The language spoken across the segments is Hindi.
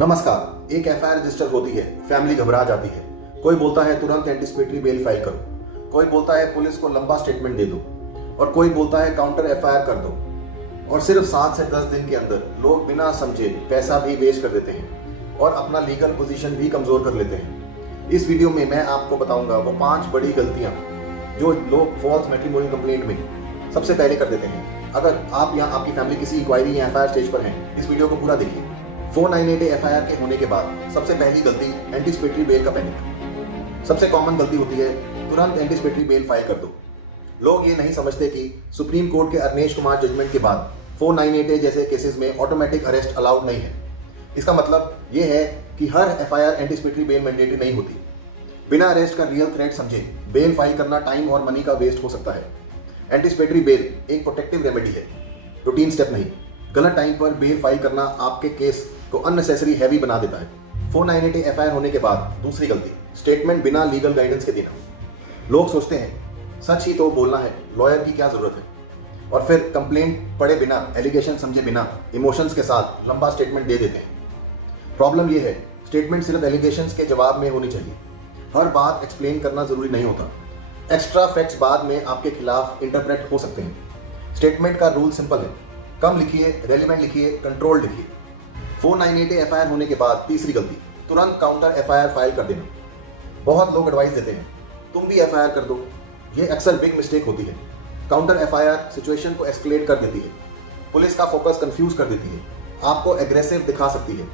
नमस्कार। एक एफआईआर रजिस्टर होती है, फैमिली घबरा जाती है। कोई बोलता है तुरंत एंटीसिपेटरी बेल फाइल करो, कोई बोलता है पुलिस को लंबा स्टेटमेंट दे दो, और कोई बोलता है काउंटर एफआईआर कर दो। और सिर्फ 7 से 10 दिन के अंदर लोग बिना समझे पैसा भी वेस्ट कर देते हैं और अपना लीगल पोजीशन भी कमजोर कर लेते हैं। इस वीडियो में मैं आपको बताऊंगा वो 5 बड़ी गलतियां जो लोग फॉल्स मैट्रिमोनियल कंप्लेंट में सबसे पहले कर देते हैं। अगर आप या आपकी फैमिली किसी इंक्वायरी या एफआईआर स्टेज पर हैं, इस वीडियो को पूरा देखिए। 498A एफआईआर के होने के बाद सबसे पहली गलती एंटीसिपेटरी बेल का पैनिक। सबसे कॉमन गलती होती है तुरंत एंटीसिपेटरी बेल फाइल कर दो। लोग ये नहीं समझते कि सुप्रीम कोर्ट के अरनेश कुमार जजमेंट के बाद 498A जैसे केसेस में ऑटोमेटिक अरेस्ट अलाउड नहीं है। इसका मतलब ये है कि हर एफआईआर एंटीसिपेटरी बेल मैंडेटरी नहीं होती। बिना अरेस्ट का रियल थ्रेट समझे बेल फाइल करना टाइम और मनी का वेस्ट हो सकता है। एंटीसिपेटरी बेल एक प्रोटेक्टिव रेमेडी है, रूटीन स्टेप नहीं। गलत टाइम पर बेल फाइल करना आपके केस को अननेसेसरी हैवी बना देता है। 498A एफआईआर होने के बाद दूसरी गलती स्टेटमेंट बिना लीगल गाइडेंस के देना। लोग सोचते हैं सच ही तो बोलना है, लॉयर की क्या जरूरत है, और फिर कंप्लेंट पढ़े बिना, एलिगेशन समझे बिना, इमोशंस के साथ लंबा स्टेटमेंट दे देते हैं। प्रॉब्लम यह है स्टेटमेंट सिर्फ एलिगेशंस के जवाब में होनी चाहिए। हर बात एक्सप्लेन करना जरूरी नहीं होता। एक्स्ट्रा फैक्ट्स बाद में आपके खिलाफ इंटरप्रेट हो सकते हैं। स्टेटमेंट का रूल सिंपल है, कम लिखिए, रेलिवेंट लिखिए, कंट्रोल लिखिए। 498A एफआईआर होने के बाद तीसरी गलती तुरंत काउंटर एफआईआर फाइल कर देना। बहुत लोग एडवाइस देते हैं तुम भी एफआईआर कर दो। ये अक्सर बिग मिस्टेक होती है। काउंटर एफआईआर सिचुएशन को एस्केलेट कर देती है, पुलिस का फोकस कंफ्यूज कर देती है, आपको एग्रेसिव दिखा सकती है।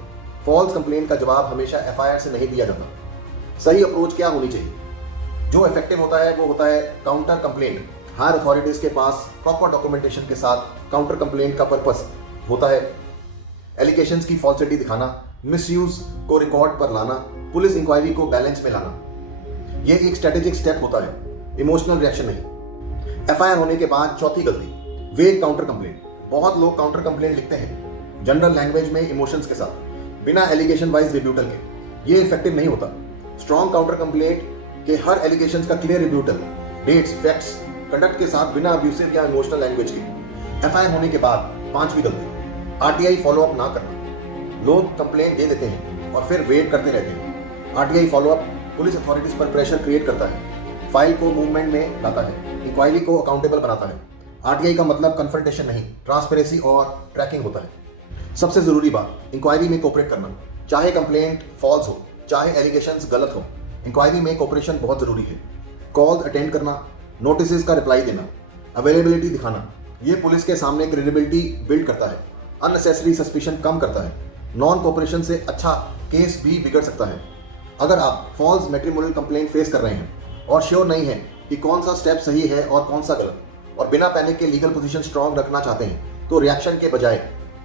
फॉल्स कंप्लेंट का जवाब हमेशा एफआईआर से नहीं दिया जाता। सही अप्रोच क्या होनी चाहिए? जो इफेक्टिव होता है वो होता है काउंटर कंप्लेंट। हायर अथॉरिटीज के पास प्रॉपर डॉक्यूमेंटेशन के साथ काउंटर कंप्लेंट का पर्पस होता है एलिगेशंस की फॉल्सिटी दिखाना, मिसयूज को रिकॉर्ड पर लाना, पुलिस इंक्वायरी को बैलेंस में लाना। यह एक स्ट्रेटेजिक स्टेप होता है, इमोशनल रिएक्शन नहीं। एफआईआर होने के बाद चौथी गलती वेग काउंटर कंप्लेंट। बहुत लोग काउंटर कंप्लेंट लिखते हैं जनरल लैंग्वेज में, इमोशंस के साथ, बिना एलिगेशन वाइज रिब्यूटल के। ये इफेक्टिव नहीं होता। स्ट्रॉन्ग काउंटर कंप्लेंट के हर एलिगेशंस का क्लियर रिब्यूटल, डेट्स, फैक्ट्स, कंडक्ट के साथ, बिना अब्यूसिव या इमोशनल लैंग्वेज के। एफआईआर होने के बाद पांचवी गलती आरटीआई फॉलोअप ना करना। लोग कंप्लेंट दे देते हैं और फिर वेट करते रहते हैं। आरटीआई फॉलोअप पुलिस अथॉरिटीज पर प्रेशर क्रिएट करता है, फाइल को मूवमेंट में लाता है, इंक्वायरी को अकाउंटेबल बनाता है। आरटीआई का मतलब कन्फ्रंटेशन नहीं, ट्रांसपेरेंसी और ट्रैकिंग होता है। सबसे जरूरी बात इंक्वायरी में कोऑपरेट करना। चाहे कंप्लेंट फॉल्स हो, चाहे एलिगेशंस गलत हो, इंक्वायरी में कोऑपरेशन बहुत जरूरी है। कॉल अटेंड करना, नोटिस का रिप्लाई देना, अवेलेबिलिटी दिखाना, ये पुलिस के सामने क्रेडिबिलिटी बिल्ड करता है, अननेसेसरी सस्पिशन कम करता है। नॉन कोऑपरेशन से अच्छा केस भी बिगड़ सकता है। अगर आप फॉल्स मैट्रिमोनियल कंप्लेंट फेस कर रहे हैं और श्योर नहीं है कि कौन सा स्टेप सही है और कौन सा गलत, और बिना पैनिक के लीगल पोजीशन स्ट्रांग रखना चाहते हैं, तो रिएक्शन के बजाय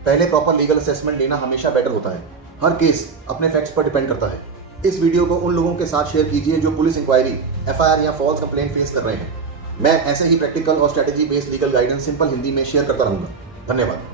पहले प्रॉपर लीगल असेसमेंट लेना हमेशा बेटर होता है। हर केस अपने फैक्ट्स पर डिपेंड करता है। इस वीडियो को उन लोगों के साथ शेयर कीजिए जो पुलिस इंक्वायरी, एफआईआर या फॉल्स कंप्लेंट फेस कर रहे हैं। मैं ऐसे ही प्रैक्टिकल और strategy based legal guidance simple Hindi में शेयर करता रहूंगा। धन्यवाद।